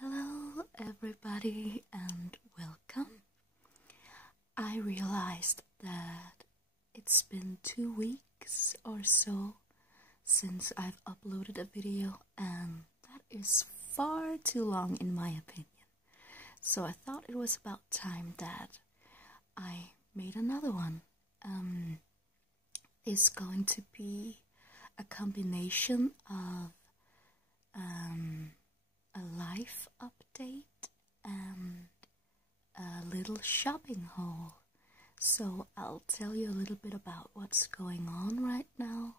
Hello everybody and welcome. I realized that it's been 2 weeks or so since I've uploaded a video, and that is far too long in my opinion. So I thought it was about time that I made another one. It's going to be a combination of a life update and a little shopping haul. So I'll tell you a little bit about what's going on right now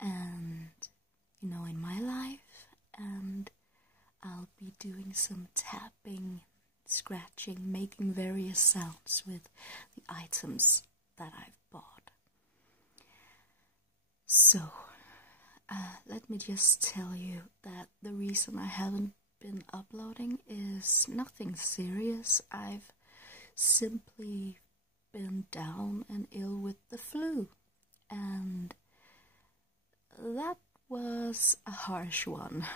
and in my life, and I'll be doing some tapping, scratching, making various sounds with the items that I've bought. So let me just tell you that the reason I haven't been uploading is nothing serious. I've simply been down and ill with the flu, and that was a harsh one,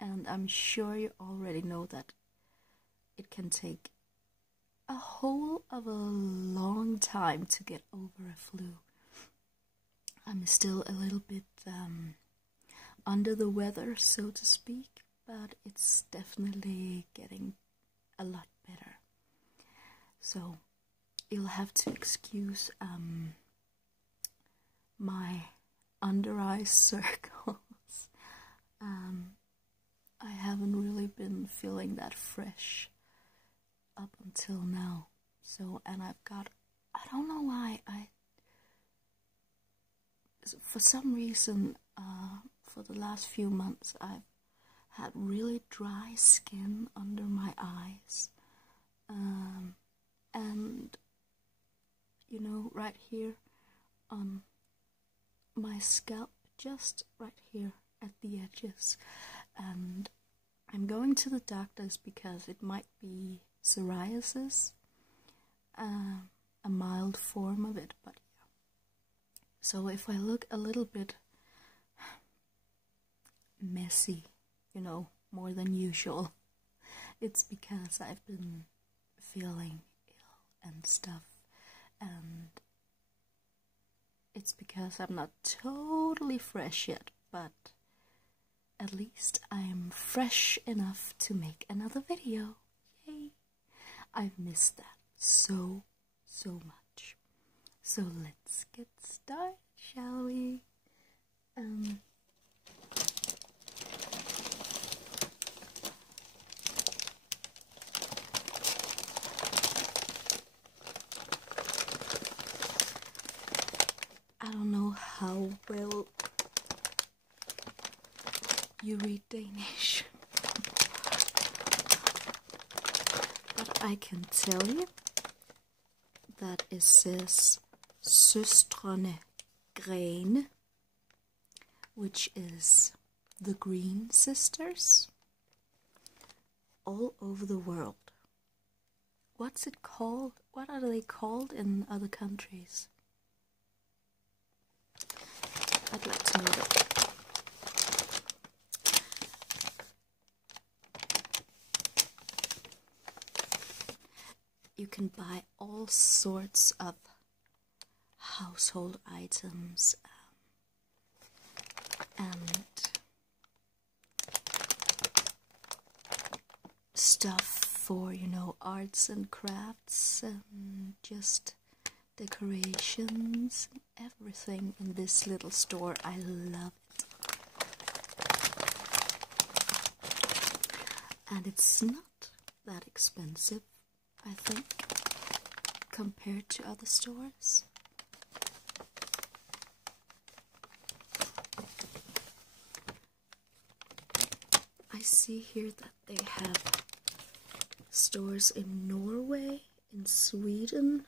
and I'm sure you already know that it can take a whole of a long time to get over a flu. I'm still a little bit under the weather, so to speak, but it's definitely getting a lot better. So you'll have to excuse my under eye circles. I haven't really been feeling that fresh up until now. So, and I've got, I don't know why, for some reason, for the last few months, I've had really dry skin under my eyes, and right here on my scalp, just right here at the edges. And I'm going to the doctors because it might be psoriasis, a mild form of it, but yeah. So if I look a little bit messy, more than usual, it's because I've been feeling ill and stuff, and it's because I'm not totally fresh yet, but at least I'm fresh enough to make another video. Yay! I've missed that so much. So let's get started, shall we? I don't know how well you read Danish, but I can tell you that it says Søstrene Grene, which is the Green Sisters, all over the world. What's it called? What are they called in other countries? I'd like to know that. You can buy all sorts of household items and stuff for, arts and crafts and just decorations, everything in this little store. I love it. And it's not that expensive, I think, compared to other stores. I see here that they have stores in Norway, in Sweden,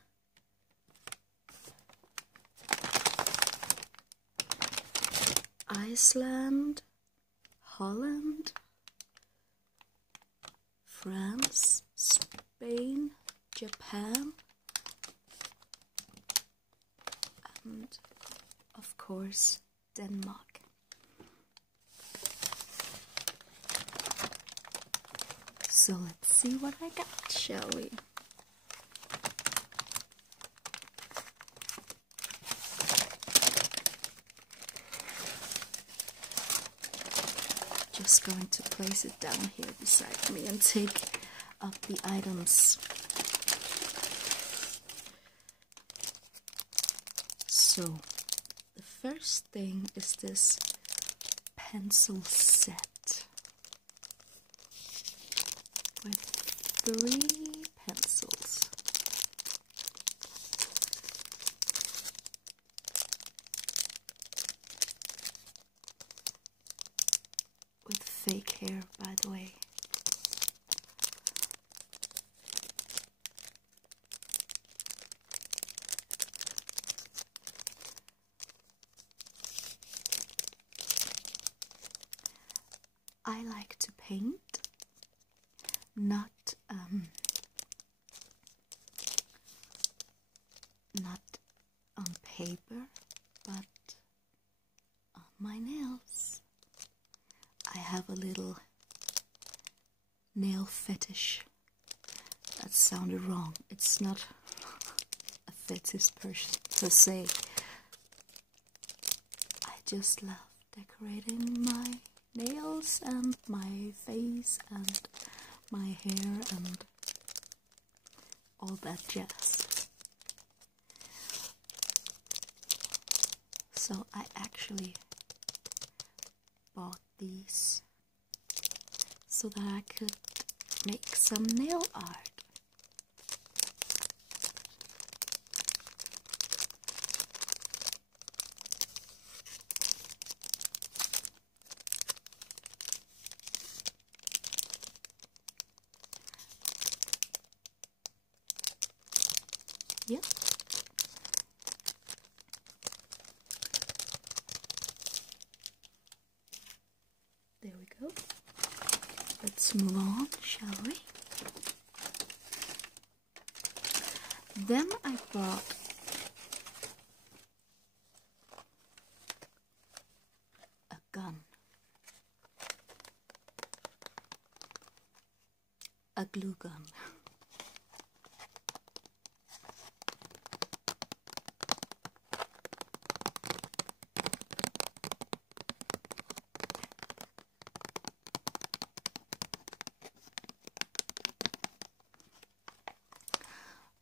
Iceland, Holland, France, Spain, Japan, and of course Denmark. So let's see what I got, shall we? Just going to place it down here beside me and take up the items. So the first thing is this pencil set with 3 pencils. With fake hair, by the way. I like to paint, not on paper, but on my nails. I have a little nail fetish. That sounded wrong. It's not a fetish per se. I just love decorating my nails and my face and my hair and all that jazz. So I actually bought these so that I could make some nail art. Yep. There we go. Let's move on, shall we? Then I bought a gun. A glue gun.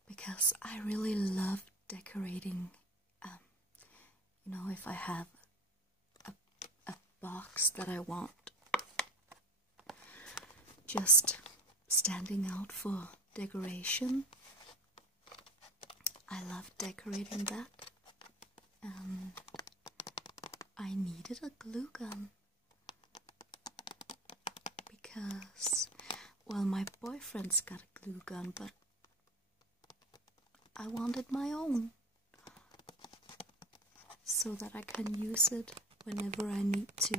Because I really love decorating, you know, if I have a box that I want just standing out for decoration, I love decorating that, and I needed a glue gun because, well, my boyfriend's got a glue gun, but I wanted my own so that I can use it whenever I need to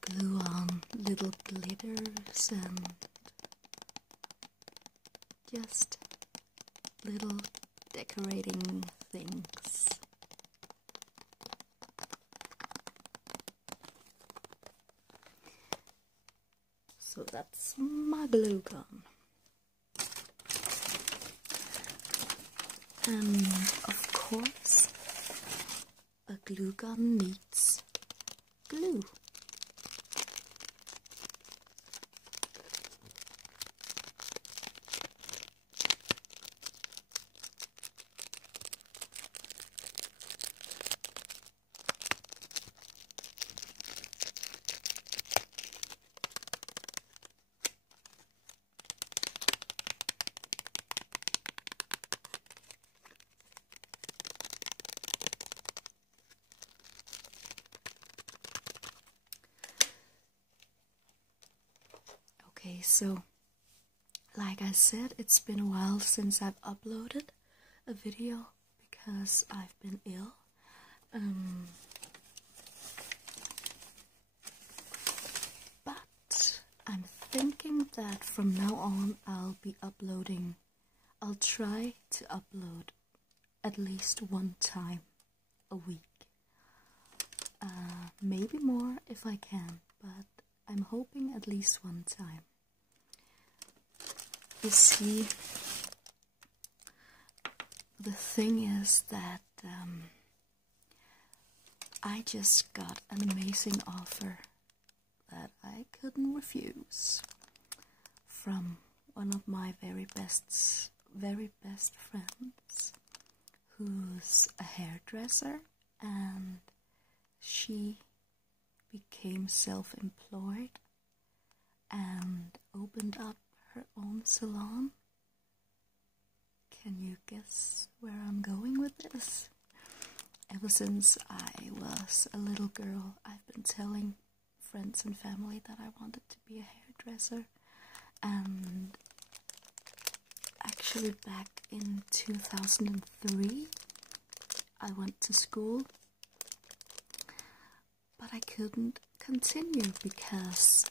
glue on little glitters and just little decorating things. So that's my glue gun. And of course, a glue gun needs glue. Okay, so like I said, it's been a while since I've uploaded a video because I've been ill. But I'm thinking that from now on I'll try to upload at least 1 time a week. Maybe more if I can, but I'm hoping at least one time. You see, the thing is that I just got an amazing offer that I couldn't refuse from one of my very best friends, who's a hairdresser, and she became self-employed and opened up her own salon. Can you guess where I'm going with this? Ever since I was a little girl, I've been telling friends and family that I wanted to be a hairdresser, and actually back in 2003 I went to school, but I couldn't continue because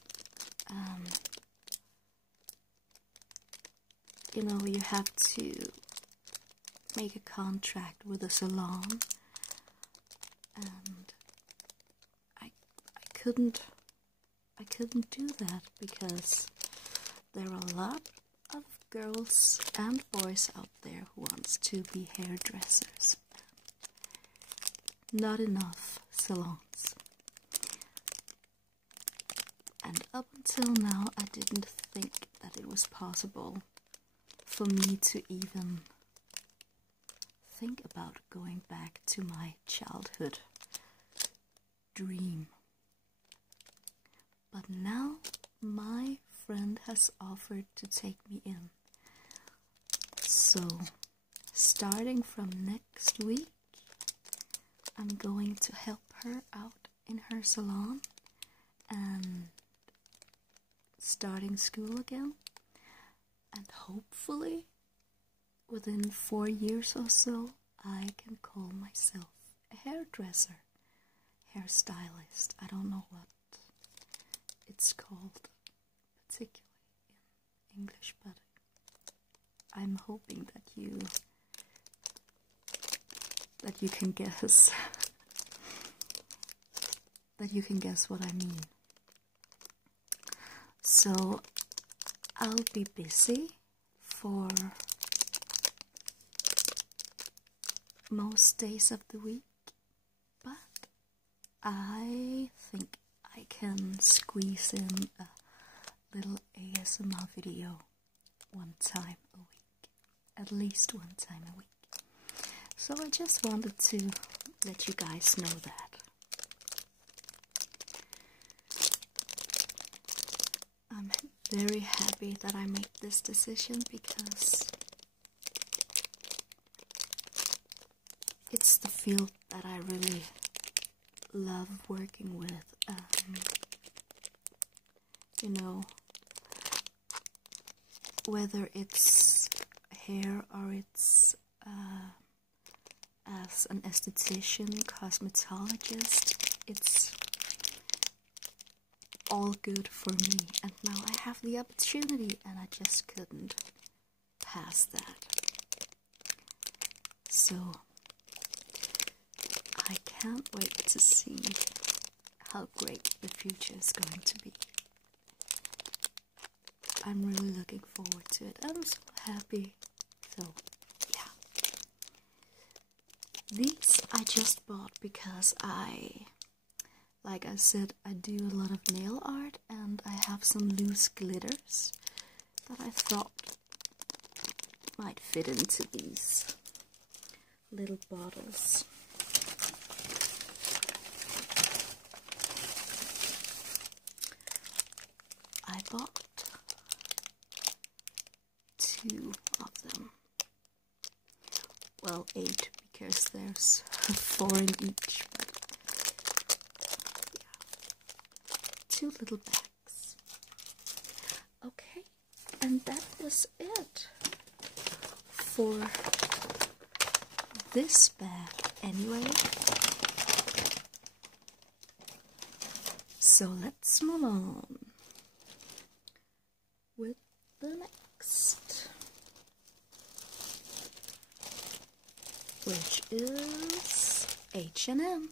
you know, you have to make a contract with a salon, and I couldn't do that because there are a lot of girls and boys out there who wants to be hairdressers. Not enough salons. And up until now, I didn't think that it was possible for me to even think about going back to my childhood dream. But now my friend has offered to take me in. So starting from next week, I'm going to help her out in her salon and starting school again. And hopefully, within 4 years or so, I can call myself a hairdresser, hairstylist. I don't know what it's called particularly in English, but I'm hoping that you can guess that you can guess what I mean. So I'll be busy for most days of the week, but I think I can squeeze in a little ASMR video one time a week, at least one time a week. So I just wanted to let you guys know that. I'm very happy that I made this decision because it's the field that I really love working with. You know, whether it's hair or it's as an esthetician, cosmetologist, it's all good for me, and now I have the opportunity and I just couldn't pass that. So I can't wait to see how great the future is going to be. I'm really looking forward to it. I'm so happy. So yeah, these I just bought because like I said, I do a lot of nail art, and I have some loose glitters that I thought might fit into these little bottles. I bought 2 of them. Well, 8 because there's 4 in each. But yeah, 2 little bags. Okay, and that was it for this bag anyway. So let's move on with the next, which is H&M.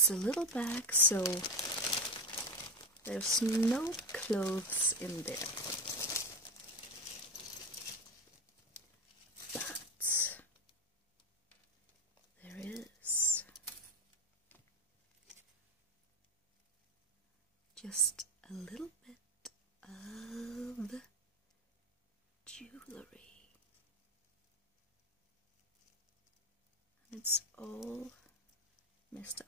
It's a little bag, so there's no clothes in there. But there is just a little bit of jewelry. It's all messed up.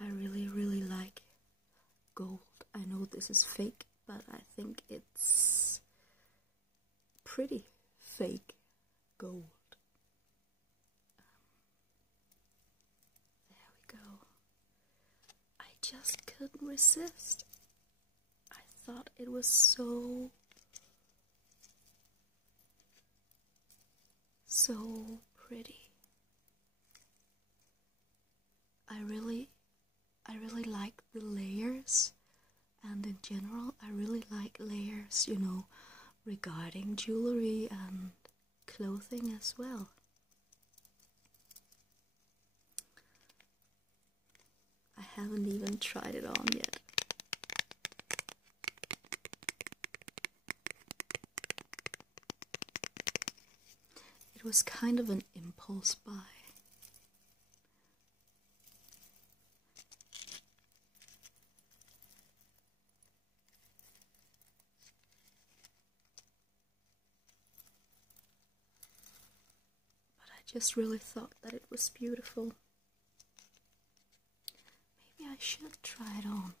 I really like gold. I know this is fake, but I think it's pretty fake gold. There we go. I just couldn't resist. I thought it was so pretty. I really like the layers, and in general I really like layers, you know, regarding jewelry and clothing as well. I haven't even tried it on yet. It was kind of an impulse buy. But I just really thought that it was beautiful. Maybe I should try it on.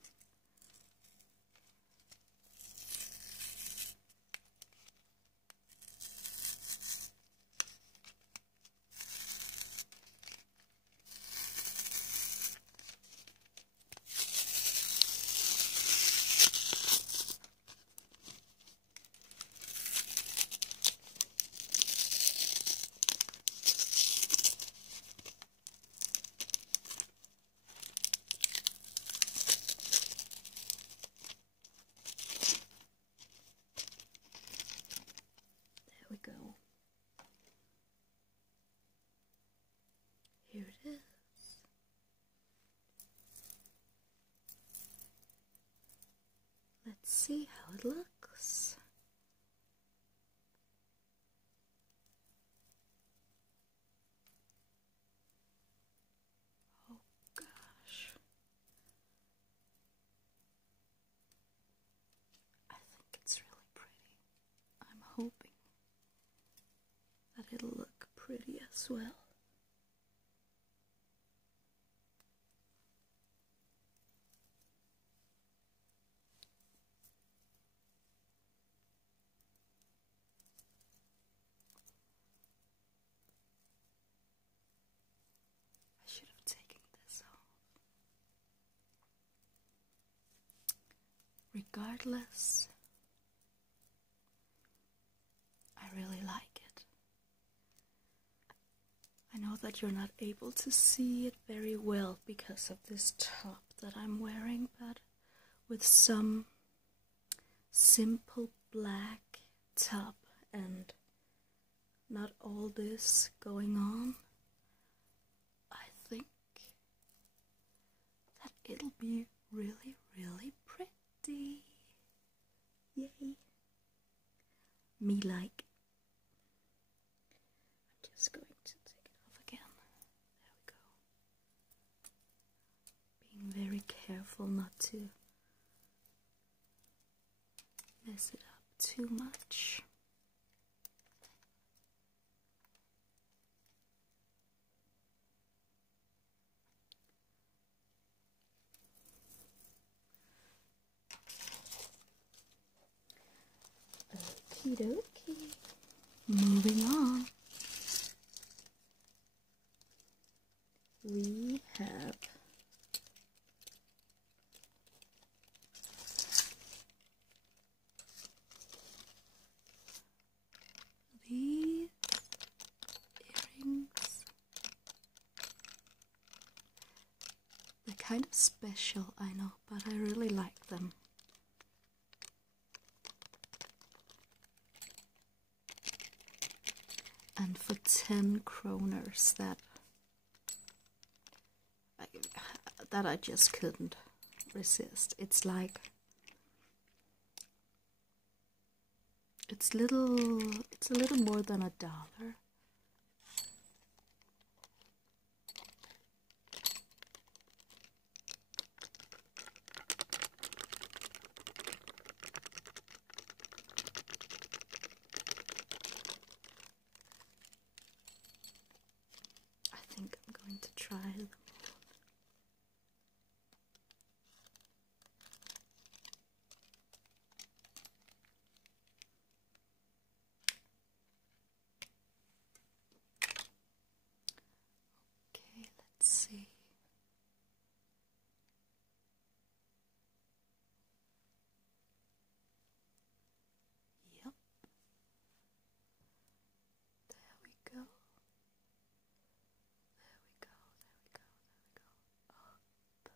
Go. Here it is. Let's see how it looks. Oh gosh. I think it's really pretty. I'm hoping that it'll look pretty as well. I should have taken this off. Regardless, I really like it. I know that you're not able to see it very well because of this top that I'm wearing, but with some simple black top and not all this going on, I think that it'll be really pretty. Yay. Me like. I'm just going to take it off again. There we go. Being very careful not to mess it up too much. Okie dokie. Moving on. We have these earrings. They're kind of special, I know, but I really like them. And for 10 kroners that I just couldn't resist. It's like it's a little more than $1. I think I'm going to try them. Okay, let's see. Yep. There we go. There we go. Up.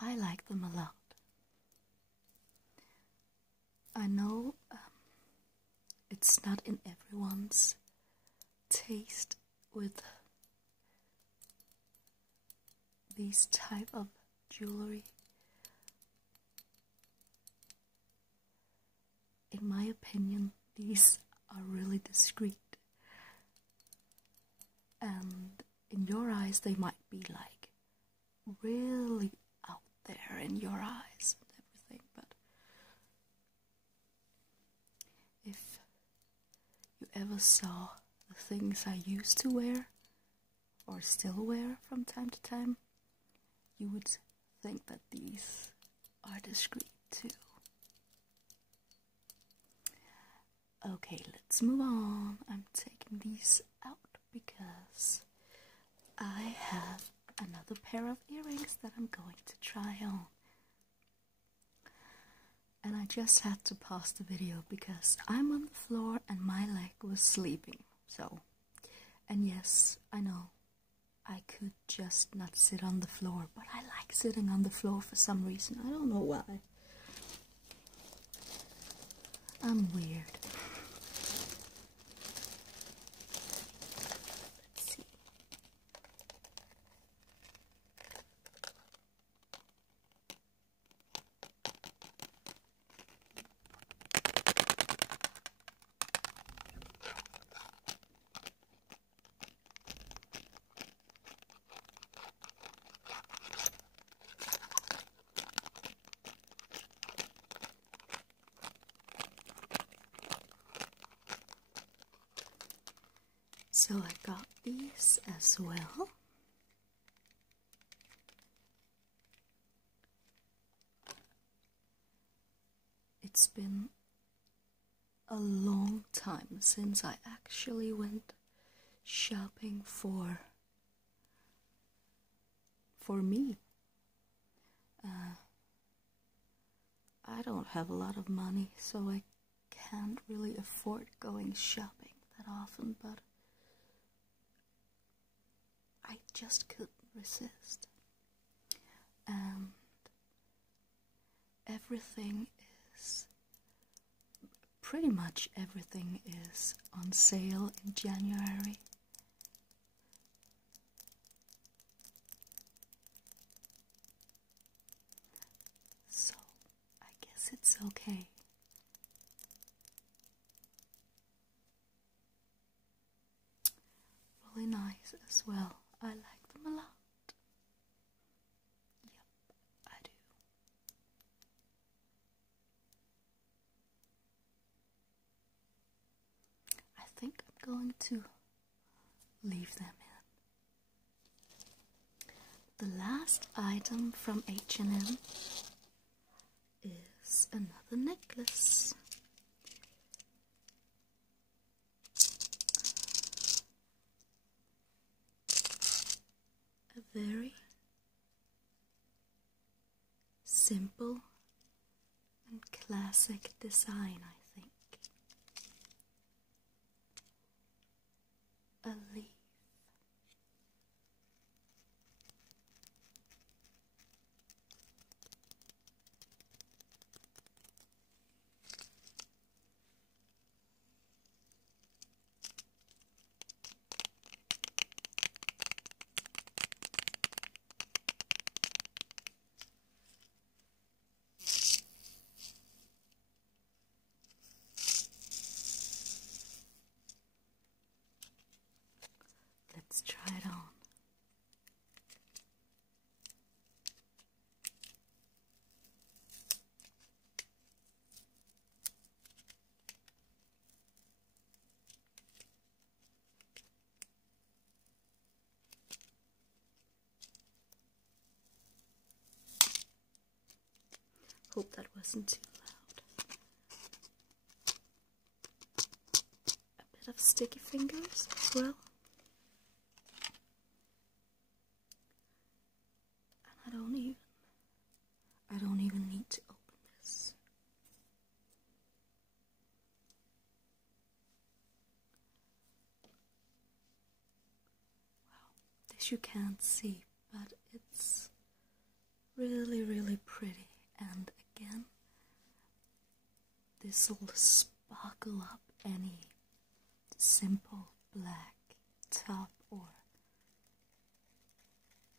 I like them a lot. I know it's not in everyone's taste with these type of jewelry. In my opinion, these are really discreet, and in your eyes they might be like really out there in your eyes and everything, but if you ever saw the things I used to wear or still wear from time to time, you would think that these are discreet too. Okay, let's move on. I'm taking these out because I have another pair of earrings that I'm going to try on. And I just had to pause the video because I'm on the floor and my leg was sleeping. So, and yes, I know I could just not sit on the floor, but I like sitting on the floor for some reason. I don't know why. I'm weird. Let's see. So I got these as well. It's been a long time since I actually went shopping for me. I don't have a lot of money, so I can't really afford going shopping that often, but I just couldn't resist. And pretty much everything is on sale in January. So I guess it's okay. Really nice as well. I like them a lot. Yep, I do. I think I'm going to leave them in. The last item from H&M is another necklace. A very simple and classic design, I think. A leaf. Hope that wasn't too loud. A bit of sticky fingers as well. And I don't even need to open this. Wow, this you can't see, but it's really, really pretty. And again, this will sparkle up any simple black top or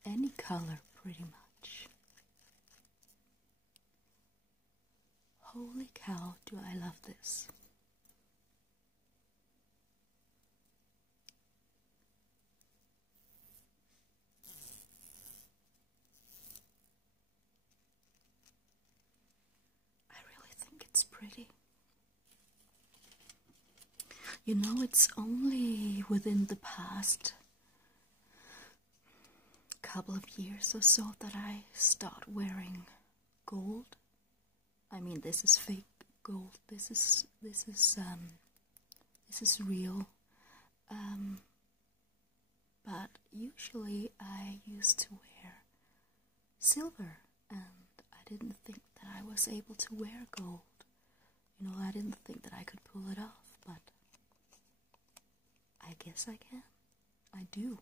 any color pretty much. Holy cow, do I love this. I really think it's pretty. You know, it's only within the past couple of years or so that I start wearing gold. I mean, this is fake gold. This is real. But usually I used to wear silver, and I didn't think that I was able to wear gold. You know, I didn't think that I could pull it off, but I guess I can. I do.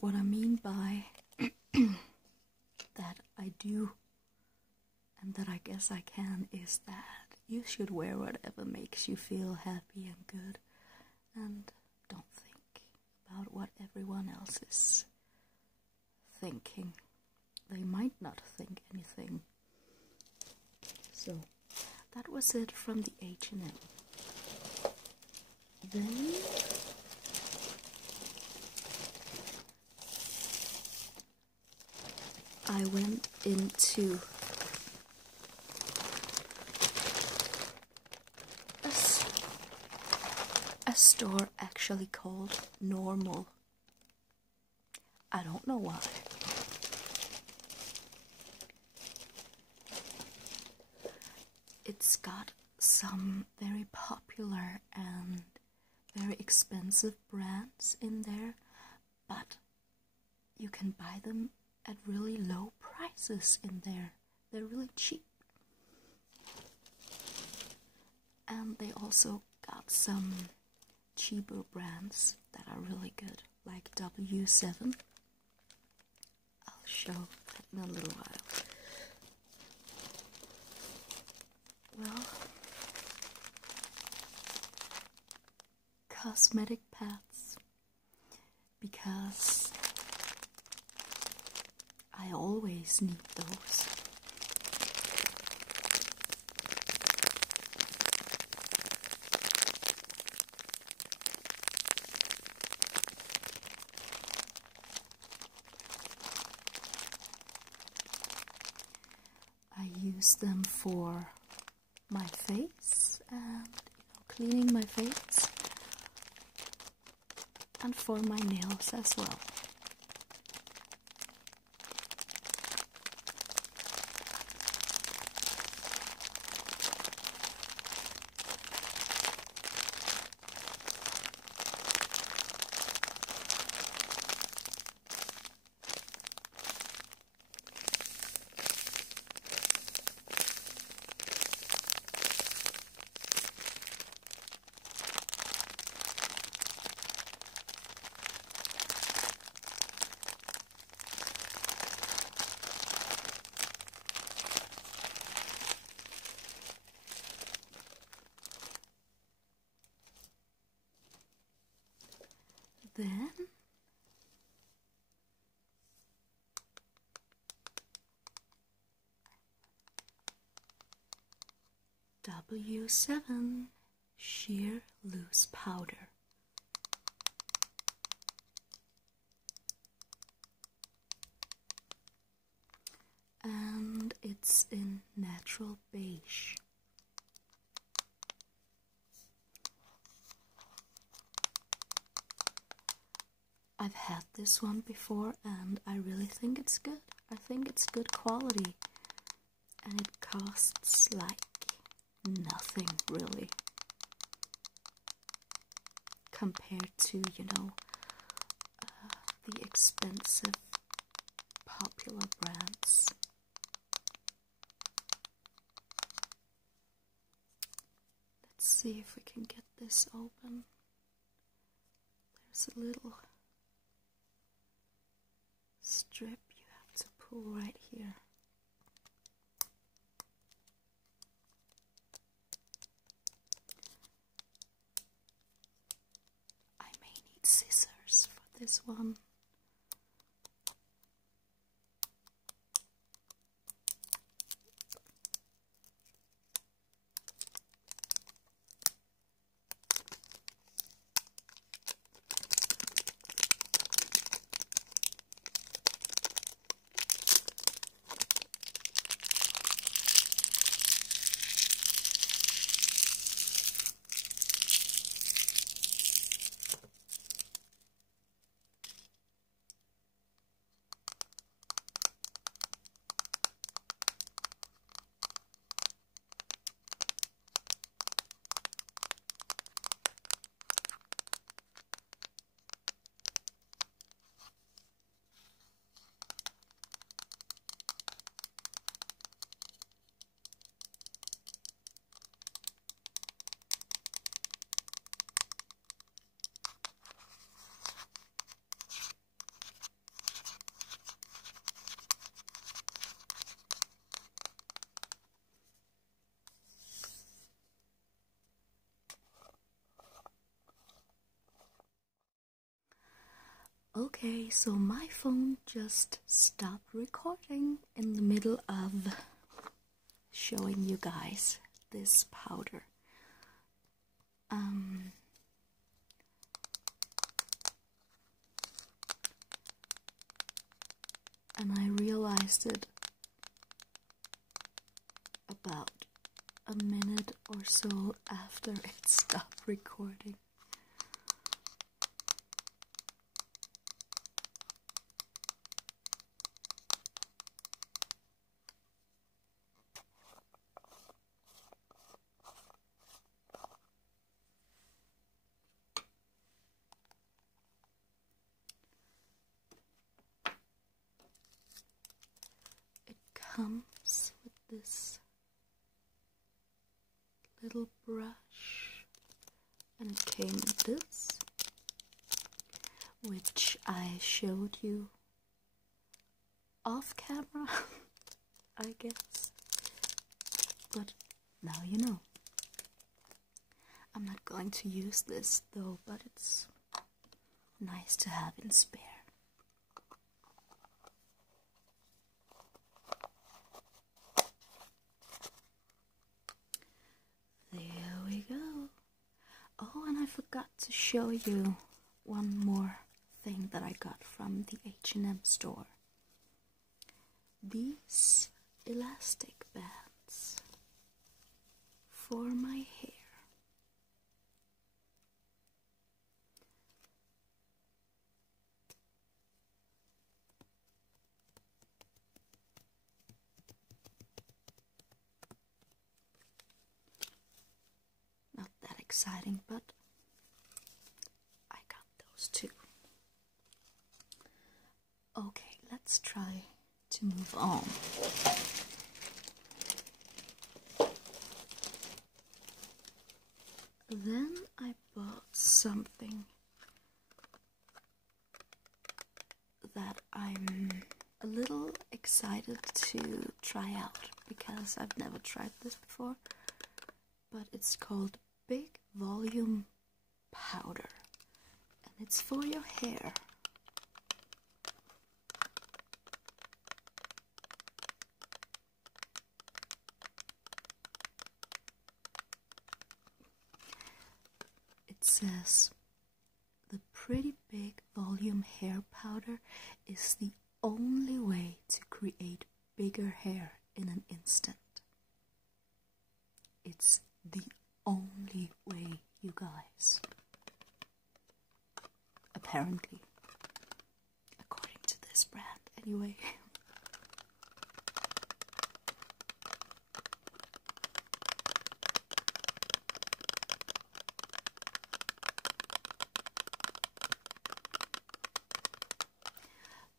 What I mean by that I do and that I guess I can is that you should wear whatever makes you feel happy and good, and don't think about what everyone else is thinking. They might not think anything. So that was it from the H&M. Then I went into a store actually called Normal. I don't know why. It's got some very popular and very expensive brands in there, but you can buy them at really low prices in there. They're really cheap. And they also got some cheaper brands that are really good, like W7. I'll show that in a little while. Well, cosmetic pads, because I always need those. I use them for my face and cleaning my face, and for my nails as well. Then W7 Sheer Loose Powder. And it's in natural beige. I've had this one before and I really think it's good. I think it's good quality. And it costs like nothing really. Compared to, you know, the expensive popular brands. Let's see if we can get this open. There's a little strip you have to pull right here. I may need scissors for this one. Okay, so my phone just stopped recording in the middle of showing you guys this powder. And I realized it about a minute or so after it stopped recording. Comes with this little brush, and it came with this, which I showed you off camera, I guess, but now you know. I'm not going to use this though, but it's nice to have in spare. There we go. Oh, and I forgot to show you one more thing that I got from the H&M store. These elastic bands for my hair. Not that exciting, but I got those too. Okay, let's try to move on. Then I bought something that I'm a little excited to try out because I've never tried this before, but it's called Big Volume Powder, and it's for your hair. says, the pretty big volume hair powder is the only way to create bigger hair in an instant. It's the only way, you guys. Apparently. According to this brand, anyway.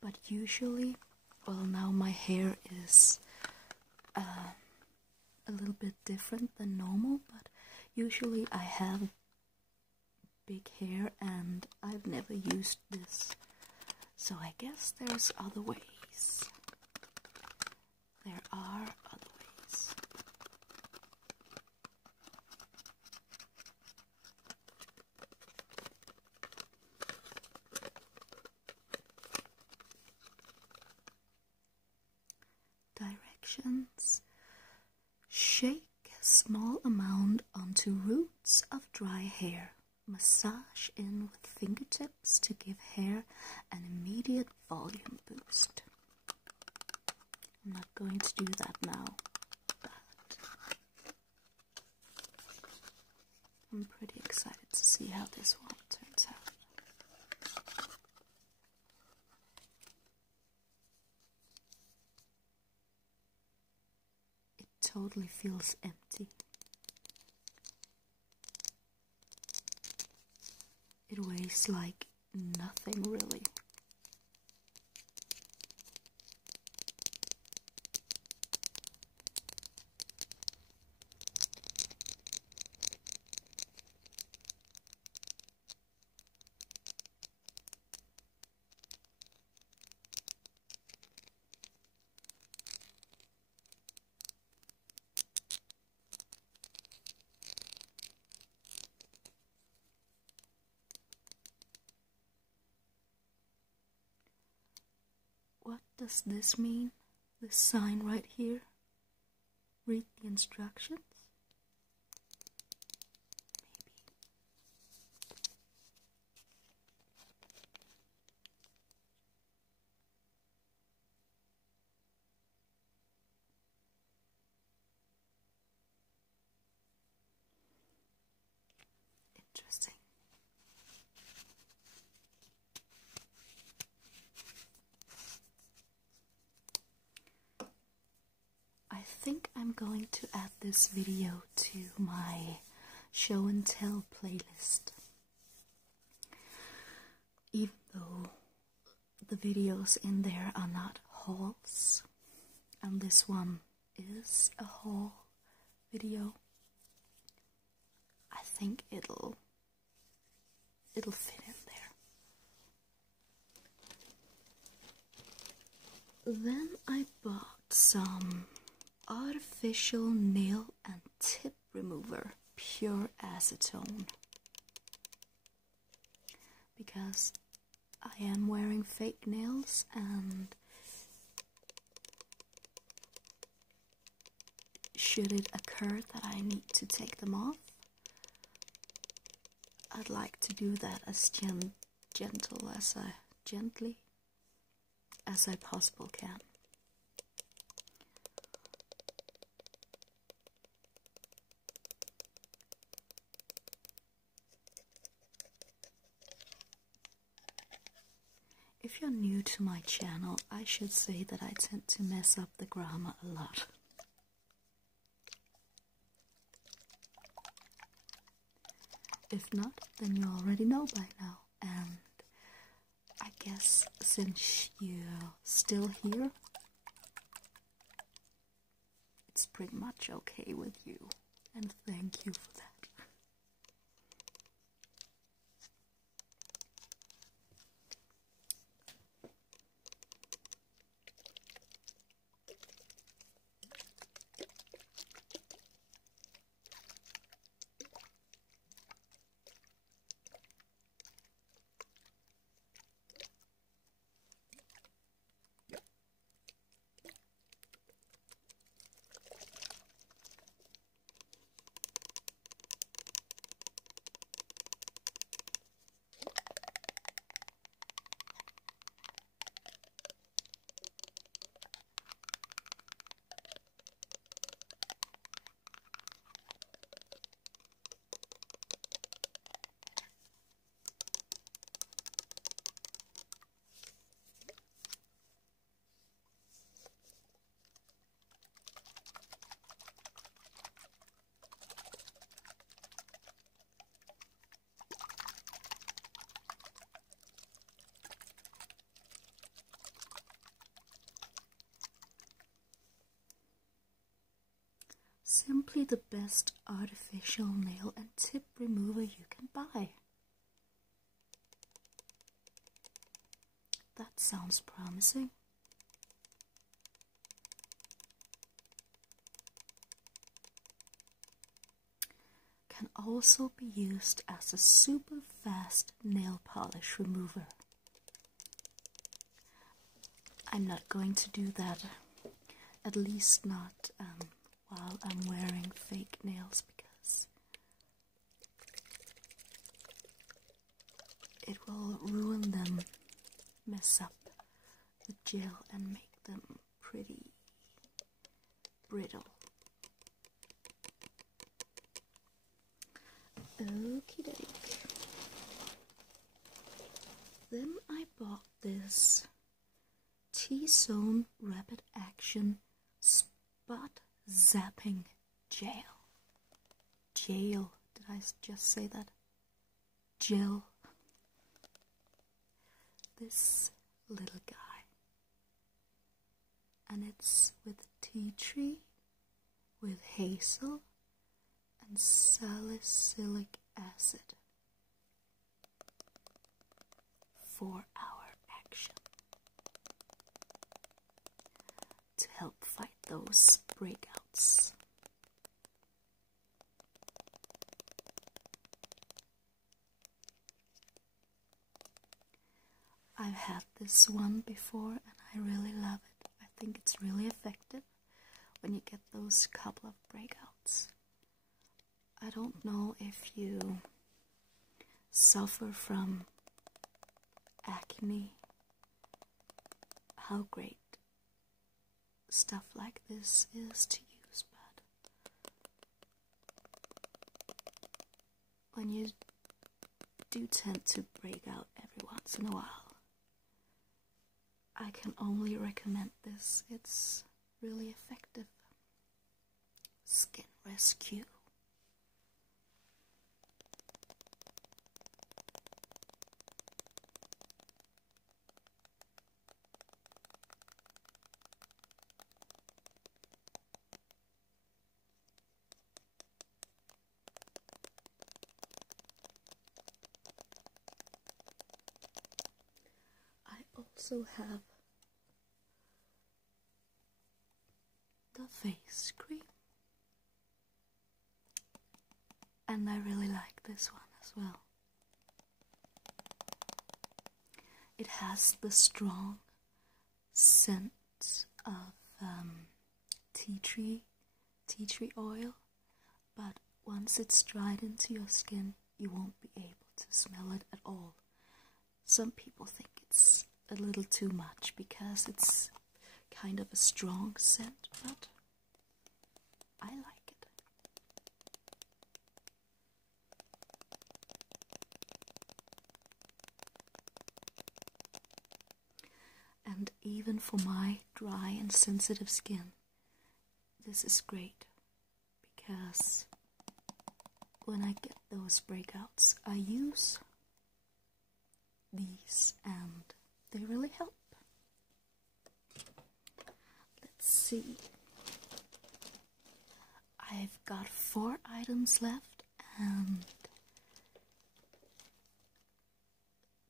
But usually, well, now my hair is a little bit different than normal, but usually I have big hair and I've never used this. So I guess there's other ways. There are other ways. Directions. Shake a small amount onto roots of dry hair. Massage in with fingertips to give hair an immediate volume boost. I'm not going to do that now, but I'm pretty excited to see how this one turns out. It totally feels empty. It weighs like nothing, really. What does this mean? This sign right here? Read the instructions? Maybe. Interesting. I think I'm going to add this video to my show and tell playlist. Even though the videos in there are not hauls, and this one is a haul video, I think it'll fit in there. Then I bought some artificial nail and tip remover, pure acetone, because I am wearing fake nails, and should it occur that I need to take them off, I'd like to do that as gently as I possibly can. If you're new to my channel, I should say that I tend to mess up the grammar a lot. If not, then you already know by now, and I guess since you're still here, it's pretty much okay with you, and thank you for that. simply the best artificial nail and tip remover you can buy. That sounds promising. Can also be used as a super fast nail polish remover. I'm not going to do that, at least not while I'm wearing fake nails, because it will ruin them, mess up the gel and make them pretty brittle. Okie doke. Then I bought this T-Zone Rapid Action Spot Zapping Gel. Gel. Did I just say that? Gel. This little guy. And it's with tea tree, with hazel, and salicylic acid. 4-hour action to help fight those breakouts. I've had this one before and I really love it. I think it's really effective when you get those couple of breakouts. I don't know if you suffer from acne, how great stuff like this is to use, but when you do tend to break out every once in a while, I can only recommend this. It's really effective. Skin rescue. Also have the face cream, and I really like this one as well. It has the strong scent of tea tree oil, but once it's dried into your skin, you won't be able to smell it at all. Some people think it's a little too much because it's kind of a strong scent, but I like it. And even for my dry and sensitive skin, this is great, because when I get those breakouts, I use these and they really help. Let's see. I've got 4 items left and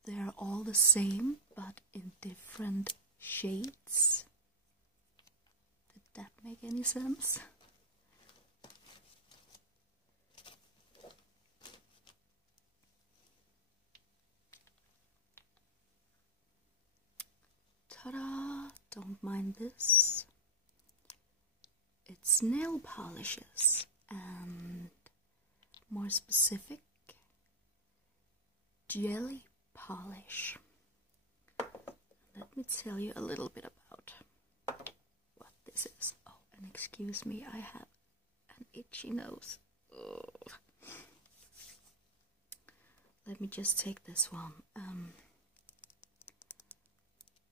they're all the same but in different shades. Did that make any sense? Ta-da! Don't mind this. It's nail polishes, and more specific, jelly polish. Let me tell you a little bit about what this is. Oh, and excuse me, I have an itchy nose. Ugh. Let me just take this one.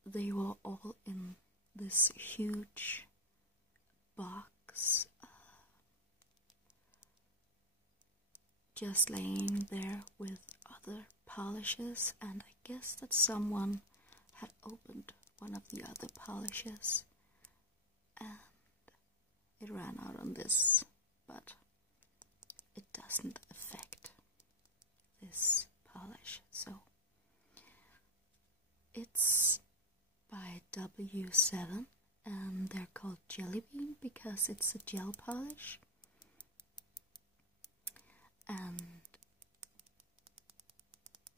They were all in this huge box, just laying there with other polishes, and I guess that someone had opened one of the other polishes and it ran out on this but it doesn't affect this polish. So it's by W7, and they're called Jelly Bean because it's a gel polish. And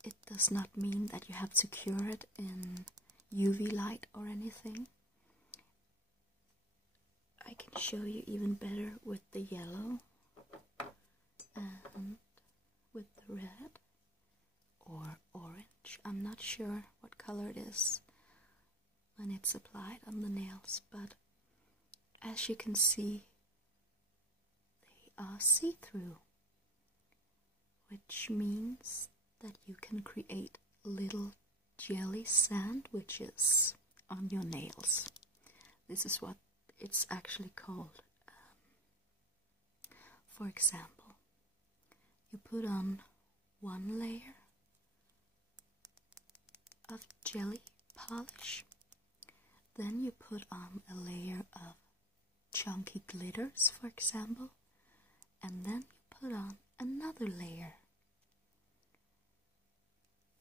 it does not mean that you have to cure it in UV light or anything. I can show you even better with the yellow and with the red or orange. I'm not sure what color it is when it's applied on the nails, but as you can see, they are see-through, which means that you can create little jelly sandwiches on your nails. This is what it's actually called. For example, you put on one layer of jelly polish, then you put on a layer of chunky glitters, for example, and then you put on another layer.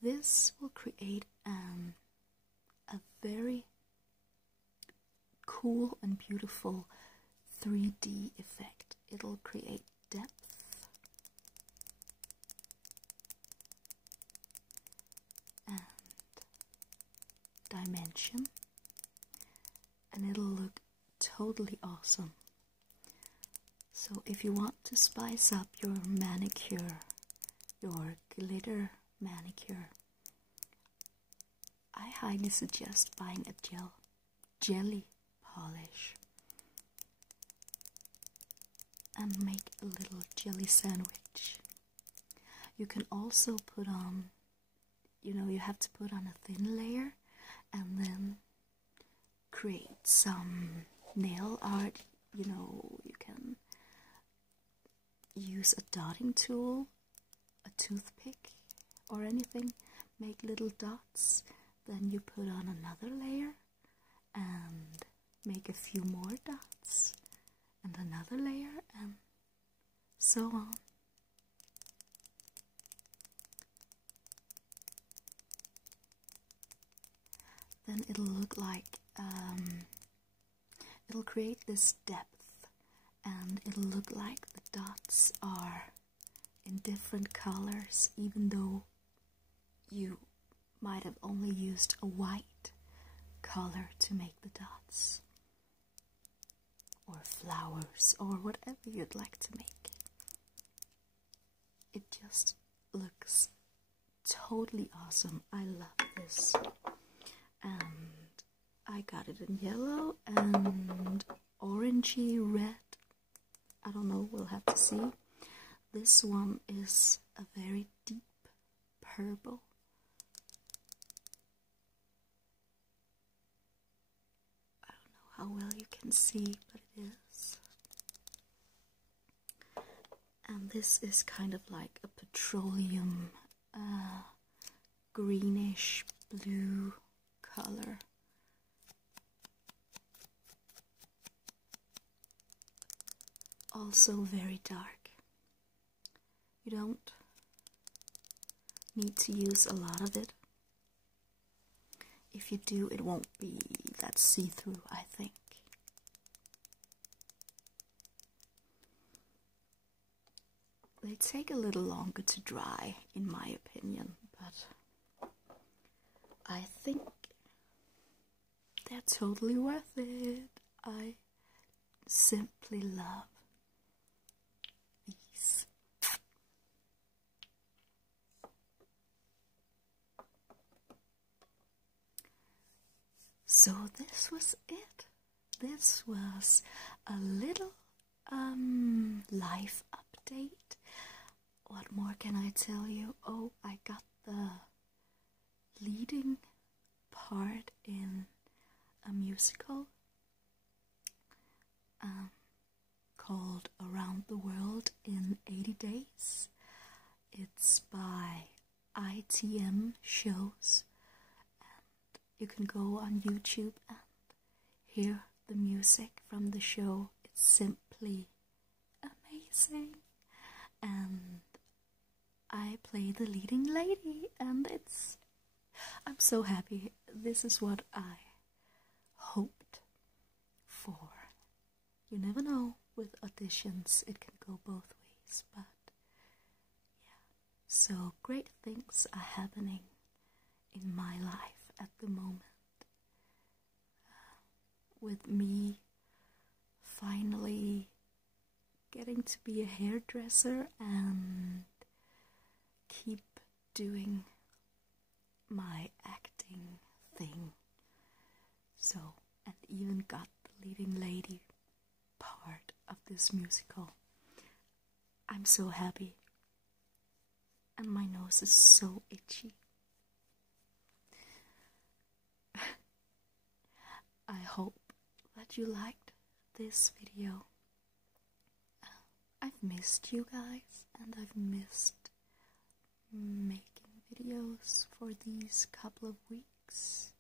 This will create a very cool and beautiful 3D effect. It'll create depth and dimension, and it'll look totally awesome. So if you want to spice up your manicure, your glitter manicure, I highly suggest buying a jelly polish and make a little jelly sandwich. You can also put on, you have to put on a thin layer and then create some nail art. You can use a dotting tool, a toothpick or anything, make little dots, then you put on another layer and make a few more dots and another layer, and so on. Then it'll look like, it'll create this depth, and it'll look like the dots are in different colors, even though you might have only used a white color to make the dots, or flowers, or whatever you'd like to make. It just looks totally awesome. I love this. And I got it in yellow and orangey red. I don't know, we'll have to see. This one is a very deep purple. I don't know how well you can see, but it is. And this is kind of like a petroleum greenish blue color. Also very dark. You don't need to use a lot of it. If you do, it won't be that see-through, I think. They take a little longer to dry, in my opinion, but I think they're totally worth it. I simply love these. So this was it. This was a little life update. What more can I tell you? Oh, I got the leading part in a musical called Around the World in 80 Days. It's by ITM Shows, and you can go on YouTube and hear the music from the show. It's simply amazing. amazing. And I play the leading lady, and I'm so happy. This is what I hoped for. You never know, with auditions it can go both ways, but yeah. So great things are happening in my life at the moment. With me finally getting to be a hairdresser and keep doing my acting thing. So, and even got the leading lady part of this musical. I'm so happy. And my nose is so itchy. I hope that you liked this video. I've missed you guys, and I've missed making videos for these couple of weeks,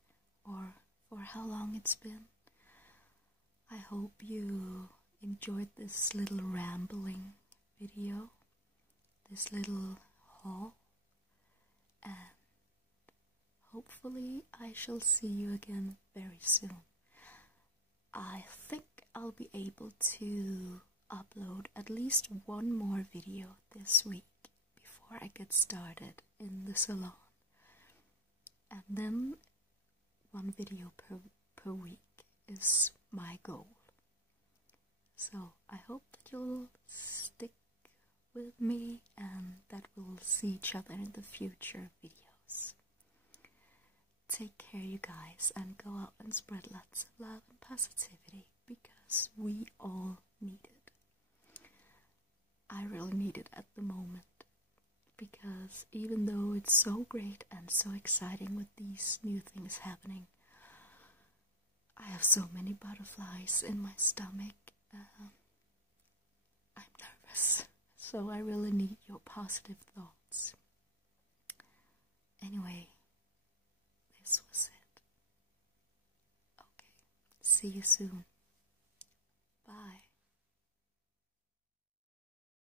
or for how long it's been. I hope you enjoyed this little rambling video, this little haul, and hopefully I shall see you again very soon. I think I'll be able to upload at least one more video this week before I get started in the salon, and then one video per week is my goal. So I hope that you'll stick with me and that we'll see each other in the future videos. Take care, you guys, and go out and spread lots of love and positivity, because we all need it. I really need it at the moment, because even though it's so great and so exciting with these new things happening, I have so many butterflies in my stomach. I'm nervous, so I really need your positive thoughts. Anyway, this was it. Okay, see you soon.